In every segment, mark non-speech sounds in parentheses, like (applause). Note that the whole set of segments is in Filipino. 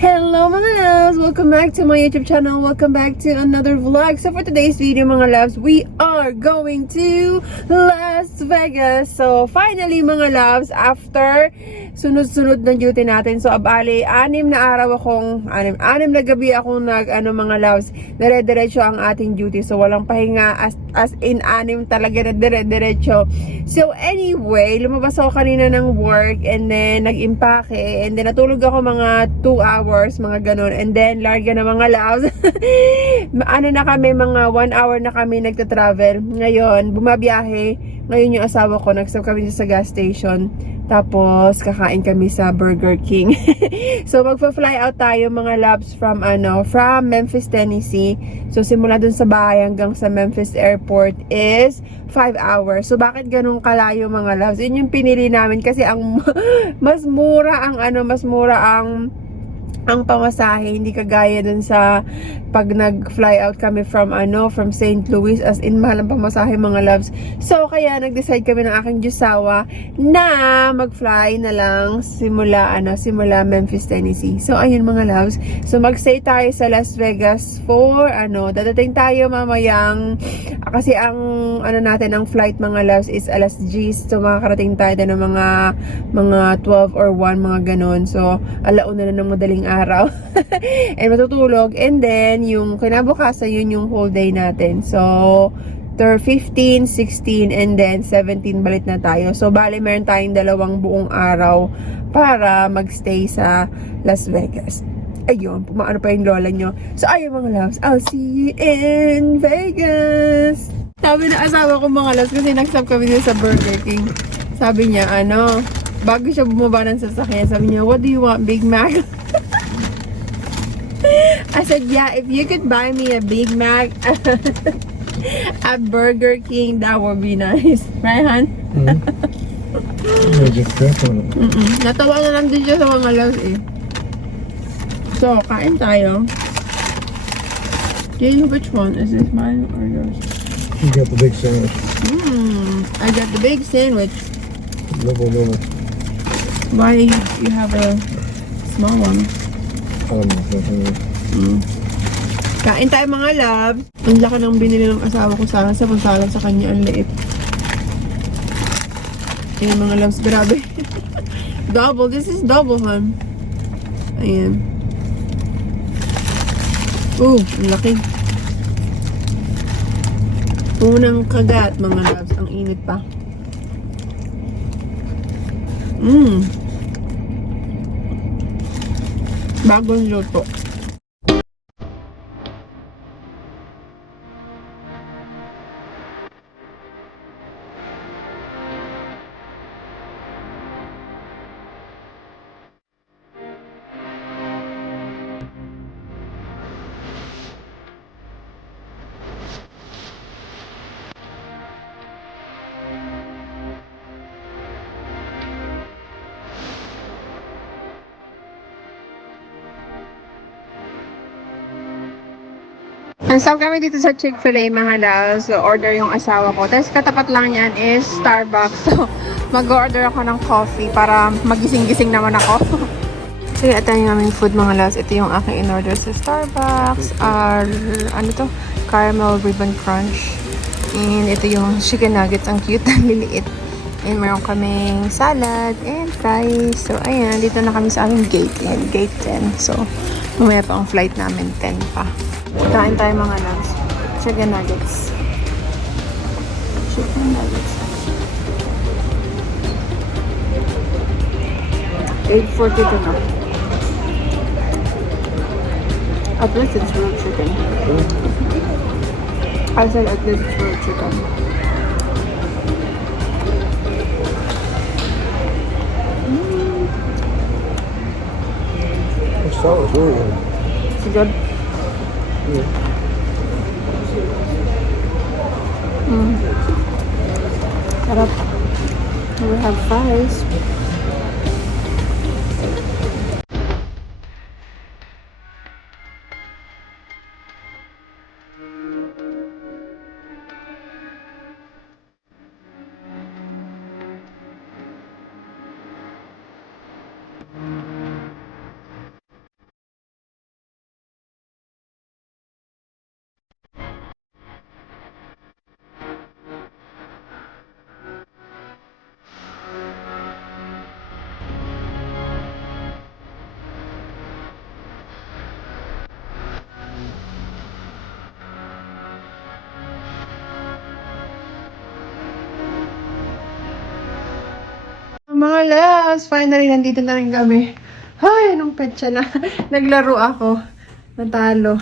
Hello mga loves! Welcome back to my YouTube channel. Welcome back to another vlog. So for today's video mga loves, we are going to Las Vegas. So finally mga loves, after sunod-sunod na duty natin. So abali, anim na araw akong, anim, anim na gabi akong nag, ano mga loves, dire-diretso ang ating duty. So walang pahinga as, as in anim talaga na dire-diretso. So anyway, lumabas ako kanina ng work and then nag-impake and then natulog ako mga 2 hours, mga ganun. And then larga na mga loves. (laughs) ano na kami, mga 1 hour na kami nagta-travel. Ngayon, bumabiyahe. Ngayon yung asawa ko, nagsab kami sa gas station. Tapos, kakain kami sa Burger King. (laughs) so, magpa-fly out tayo mga loves from, ano, from Memphis, Tennessee. So, simula dun sa bahay hanggang sa Memphis Airport is 5 hours. So, bakit ganun kalayo mga loves? Yun yung pinili namin kasi ang (laughs) mas mura ang, ano, mas mura ang ang pamasahe hindi kagaya dun sa pag nag-fly out kami from ano from St. Louis as in mahal ang pamasahe mga loves. So kaya nag-decide kami ng aking Diyosawa na mag-fly na lang simula ano simula Memphis Tennessee. So ayun mga loves. So mag-stay tayo sa Las Vegas for ano dadating tayo mamayang kasi ang ano natin ang flight mga loves is alas 10 so makakarating tayo ng mga mga 12 or 1 mga ganon. So alauna na ng madaling araw and (laughs) matutulog and then yung kinabukasan yun yung whole day natin so ter 15, 16, and then 17 balik na tayo. So, bali, meron tayong dalawang buong araw para magstay sa Las Vegas. Ayun, pumaano pa yung lola nyo. So, ayun mga loves, I'll see you in Vegas! Sabi na asawa ko mga loves kasi nag-stop kami dito sa Burger King. Sabi niya, ano, bago siya bumaba ng sasakyan, sabi niya, what do you want, Big Mac? (laughs) I said, yeah, if you could buy me a Big Mac (laughs) at Burger King, that would be nice. (laughs) Right, Han? Medyo careful. Mm-mm. Natawa na lang din siya sa mga loves eh. So, kain tayo. Jay, which one? Is this mine or yours? You got the big sandwich. Mmm, I got the big sandwich. Double double. Why you have a small one? I don't know. Mm. Kain tayo mga love. Ang laki ng binili ng asawa ko sa akin. Samantalang sa kanya ang liit. Ayan mga loves, grabe. (laughs) double, this is double, hon. Ayan. Ooh, ang laki. Unang kagat, mga loves. Ang init pa. Mmm. Bagong luto. Nasab kami dito sa Chick-fil-A mga loves. So, order yung asawa ko. Tapos katapat lang yan is Starbucks. (laughs) So, mag-order ako ng coffee para magising-gising naman ako. (laughs) so, ito yung aming food mga loves. Ito yung aking in-order sa Starbucks. Ar, ano to? Caramel Ribbon Crunch. And ito yung chicken nuggets. Ang cute. Ang (laughs) liliit. And meron kaming salad and fries. So, ayan. Dito na kami sa aming gate. And gate 10. So, mamaya pa ang flight namin. 10 pa. Kain tayo mga loves. Chicken nuggets. Chicken nuggets. 8.42 na. At least it's real chicken. I said at least it's real chicken. The salt is really good. Is it good? Mm. Sarap. We have fries. Mga! Finally, nandito na rin kami. Ay, anong petsa na. (laughs) Naglaro ako. Natalo.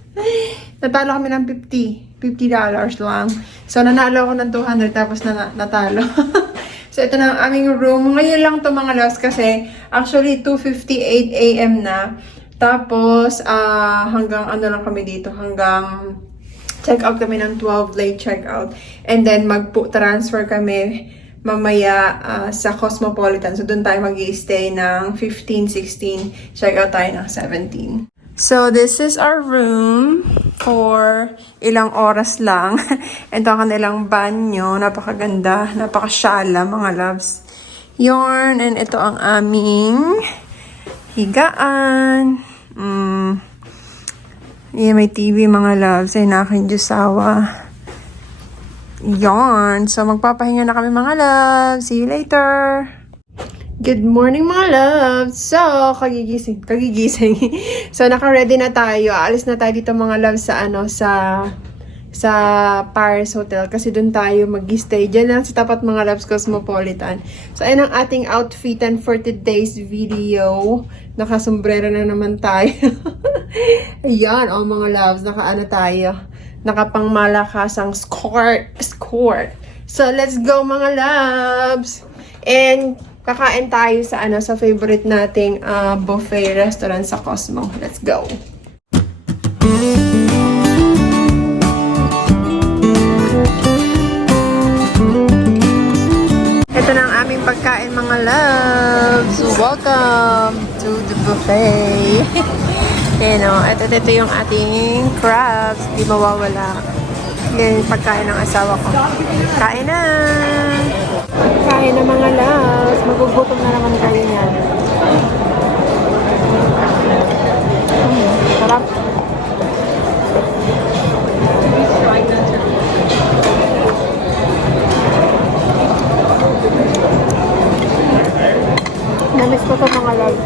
(laughs) natalo kami ng 50. 50 dollars lang. So, nanalo ako ng 200 tapos na natalo. (laughs) so, ito na ang aming room. Ngayon lang to mga loves kasi actually 2.58 a.m. na. Tapos, ah hanggang ano lang kami dito, hanggang check out kami ng 12 late check out. And then mag-transfer kami mamaya ah, sa Cosmopolitan. So doon tayo mag stay ng 15, 16. Check out tayo ng 17. So this is our room for ilang oras lang. (laughs) Ito ang kanilang banyo. Napakaganda. Napakasyala mga loves. Yarn. And ito ang aming higaan. Mm. Yeah, may TV mga loves. Ay, nakin Diyosawa. Yarn. So, magpapahinga na kami mga loves. See you later. Good morning mga loves! So, kagigising. Kagigising. (laughs) so, naka-ready na tayo. Alis na tayo dito mga loves sa ano, sa sa Paris Hotel kasi doon tayo mag-stay. Diyan lang sa tapat mga loves Cosmopolitan. So, ayun ang ating outfitan for today's video. Nakasombrero na naman tayo. (laughs) Ayan, oh mga loves, nakaano tayo. Nakapangmalakasang skirt. Skirt. So, let's go mga loves! And, kakain tayo sa ano sa favorite nating ah, buffet restaurant sa Cosmo. Let's go! Ito na ang aming pagkain mga loves. Welcome to the buffet. (laughs) Yan o. Ito, ito yung ating crabs. Di mawawala. Yan yung pagkain ng asawa ko. Kain na! Kain na mga loves. Magugutom na naman kayo yan. Mm, sarap. Namiss ko to mga loves.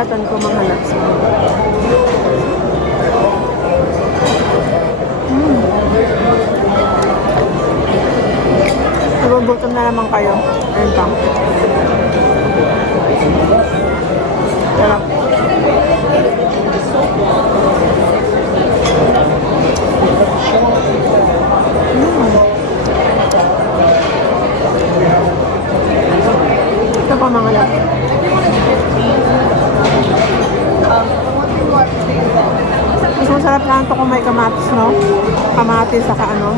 Nabalatan ko mga nuts? Mm. Nagugutom na naman kayo. Ayun pa. Sarap. Ito pa mga love. Kung may kamatis, no? Kamatis saka ano?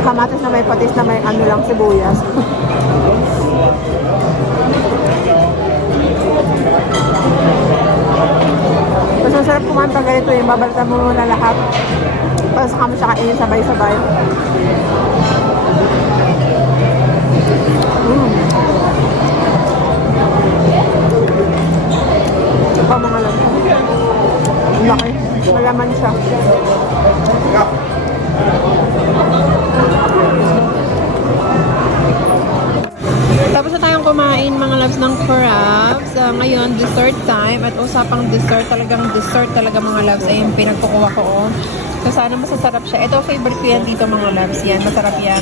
Kamatis na may patis na may ano lang sibuyas. (laughs) Mas masarap kumain pag ganito yung babalatan mo muna lahat. Tapos saka mo siya kainin sabay-sabay. Mm. Ito pa lang. Laki. Malaman siya. Tapos na tayong kumain mga loves ng crabs. Ah, ngayon, dessert time. At usapang dessert, talagang dessert talaga mga loves ay yung pinagkukuha ko. Oh. So sana masasarap siya. Ito, favorite ko yan dito mga loves. Yan, masarap yan.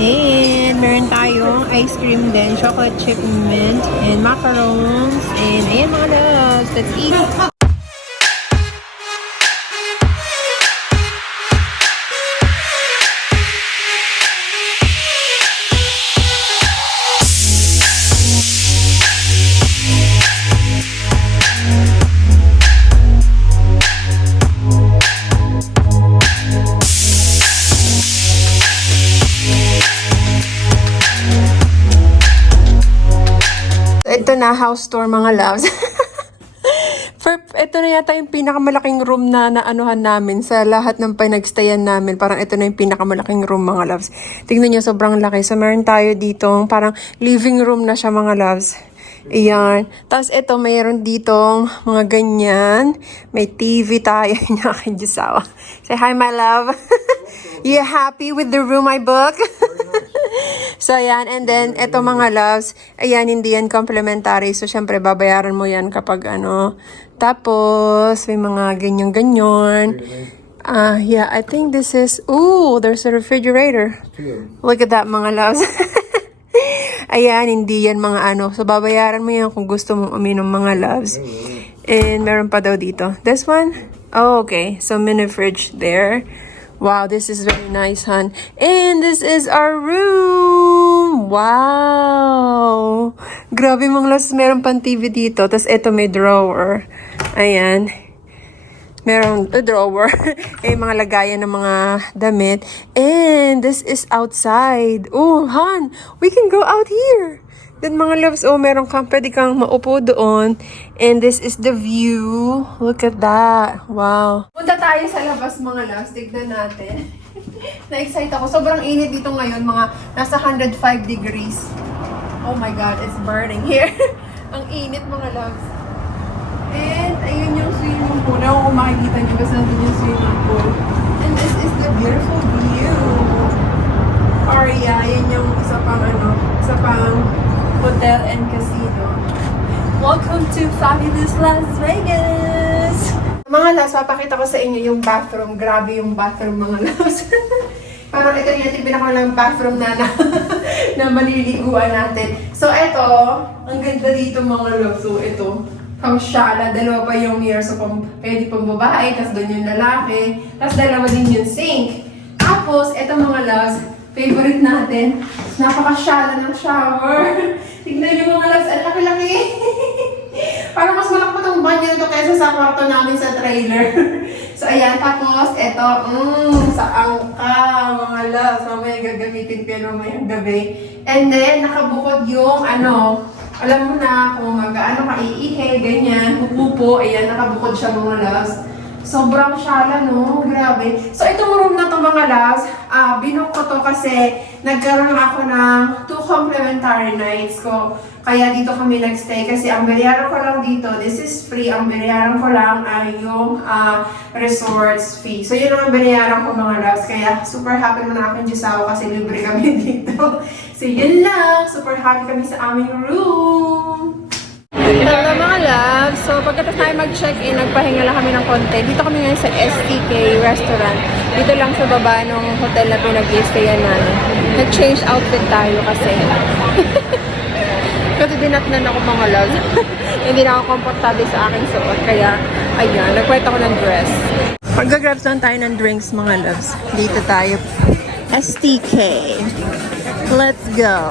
And meron tayong ice cream din, chocolate chip mint, and macarons. And ayan mga loves, let's eat! Na, house tour mga loves. (laughs) For, ito na yata yung pinakamalaking room na naanuhan namin sa lahat ng pinagstayan namin. Parang ito na yung pinakamalaking room mga loves. Tingnan nyo, sobrang laki. So, meron tayo dito, parang living room na siya mga loves. Ayan. Tapos ito, mayroon ditong mga ganyan. May TV tayo. (laughs) Diyosawa. Say hi, my love. (laughs) you happy with the room I book? (laughs) So, ayan. And then, eto mga loves, ayan, hindi yan complimentary. So, syempre, babayaran mo yan kapag ano. Tapos, may mga ganyan-ganyan. Ah, yeah, I think this is, ooh, there's a refrigerator. Look at that, mga loves. (laughs) ayan, hindi yan mga ano. So, babayaran mo yan kung gusto mong uminom mga loves. And meron pa daw dito. This one? Oh, okay. So, mini fridge there. Wow, this is very nice, hon. And this is our room! Wow! Grabe mga las, meron pang TV dito. Tapos ito may drawer. Ayan. Meron a drawer. (laughs) eh, mga lagayan ng mga damit. And this is outside. Oh, hon, we can go out here. Then mga loves, oh, meron kang, pwede kang maupo doon. And this is the view. Look at that. Wow. Punta tayo sa labas mga loves. Tignan natin. (laughs) Na-excite ako. Sobrang init dito ngayon. Mga nasa 105 degrees. Oh my God, it's burning here. (laughs) Ang init mga loves. And ayun yung swimming pool. Ewan kung makikita niyo basta nandun yung swimming pool. And this is the beautiful view. Aria, yan yung isa pang ano, isa pang hotel and casino. Welcome to Fabulous Las Vegas! Mga loves, papakita ko sa inyo yung bathroom. Grabe yung bathroom mga loves. (laughs) Parang ito yung yung pinakalang bathroom na na, (laughs) na maliliguan natin. So, ito, ang ganda dito mga loves. So, ito, kamsyala, dalawa pa yung mirror. So, pang, pwede pang babae, tapos doon yung lalaki. Tapos dalawa din yung sink. Tapos, ito mga loves, favorite natin, napakasyala ng shower. (laughs) Tignan yung mga loves, ang laki-laki. (laughs) Parang mas malaki pa itong banyo nito kaysa sa kwarto namin sa trailer. (laughs) so, ayan. Tapos, ito, mmm, sa angka, mga loves. Mamaya gagamitin ko yan mamayang gabi. And then, nakabukod yung, ano, alam mo na kung mag-ano ka iihe, ganyan, pupupo, ayan, nakabukod siya mga loves. Sobrang syala, no? Grabe. So, itong room na to mga loves, ah, binook ko to kasi nagkaroon ako ng two complimentary nights ko. Kaya dito kami nagstay kasi ang bayaran ko lang dito, this is free, ang bayaran ko lang ay yung ah, resorts fee. So, yun ang bayaran ko mga loves. Kaya, super happy naman akong Diyosawa kasi libre kami (laughs) dito. so, yun lang. Super happy kami sa aming room. Hello mga loves! So pagkatapos tayo mag-check-in, nagpahinga lang kami ng konti. Dito kami ngayon sa STK restaurant. Dito lang sa baba ng hotel na pinag-stayan namin. Nag-change outfit tayo kasi. (laughs) kasi dinatnan ako mga loves. (laughs) Hindi na ako komportable sa aking suot. Kaya, ayan, nagkwet ako ng dress. Pagka-grabs lang tayo ng drinks mga loves. Dito tayo. STK. Let's go!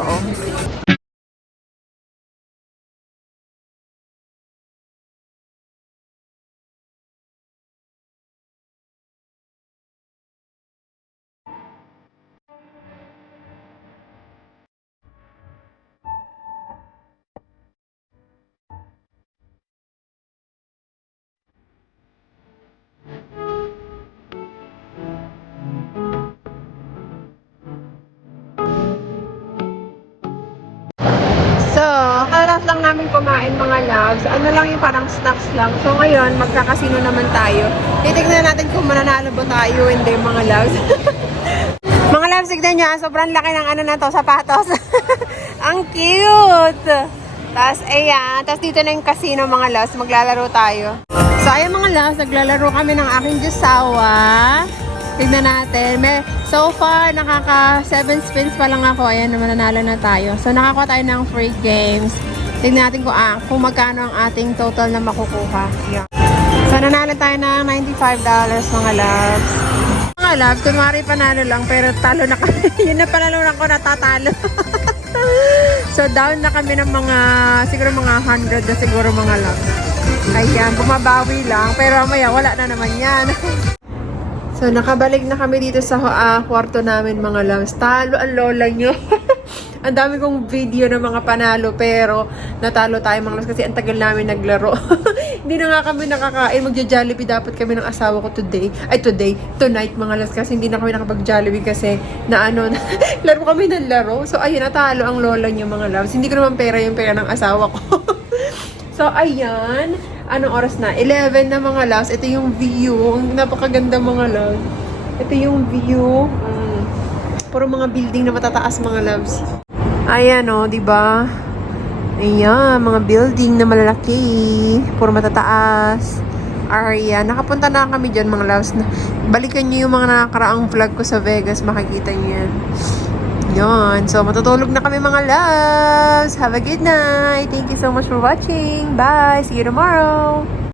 Namin kumain mga loves. Ano lang yung parang snacks lang. So, ngayon, magkakasino naman tayo. Titignan natin kung mananalo ba tayo, hindi mga loves. (laughs) mga loves, tignan nyo, ah, sobrang laki ng ano na to, sapatos. (laughs) Ang cute! Tapos, ayan. Tapos, dito na yung casino mga loves. Maglalaro tayo. So, ayan mga loves, naglalaro kami ng aking Diyosawa. Tignan natin. May, so far, nakaka 7 spins pa lang ako. Ayan, mananalo na tayo. So, nakakuha tayo ng free games. Tignan natin kung, ah, kung magkano ang ating total na makukuha. Yeah. So, nanalo tayo ng $95 mga loves. Mga loves, kunwari panalo lang, pero talo na kami. (laughs) Yun na panalunan ko, natatalo. (laughs) so, down na kami ng mga, siguro mga 100 na siguro mga loves. Ayan, bumabawi lang. Pero maya, wala na naman yan. (laughs) So, nakabalik na kami dito sa ah, kwarto namin, mga loves. Talo ang lola nyo. Ang dami kong video ng mga panalo pero natalo tayo mga loves kasi ang tagal namin naglaro. (laughs) Hindi na nga kami nakakain. Magja-jollibee dapat kami ng asawa ko today. Ay, today. Tonight mga loves kasi hindi na kami nakapag-jollibee kasi na ano, (laughs) laro kami ng laro. So, ayun, natalo ang lola niyo mga loves. Hindi ko naman pera yung pera ng asawa ko. (laughs) so, ayan. Anong oras na? 11 na mga loves. Ito yung view. Ang napakaganda mga loves. Ito yung view. Mm. Puro mga building na matataas mga loves. Ayan o, di ba? Ayan, mga building na malalaki. Puro matataas. Area. Nakapunta na kami dyan mga loves. Balikan nyo yung mga nakakaraang vlog ko sa Vegas. Makikita nyo yan. Yan. So, matutulog na kami mga loves. Have a good night. Thank you so much for watching. Bye. See you tomorrow.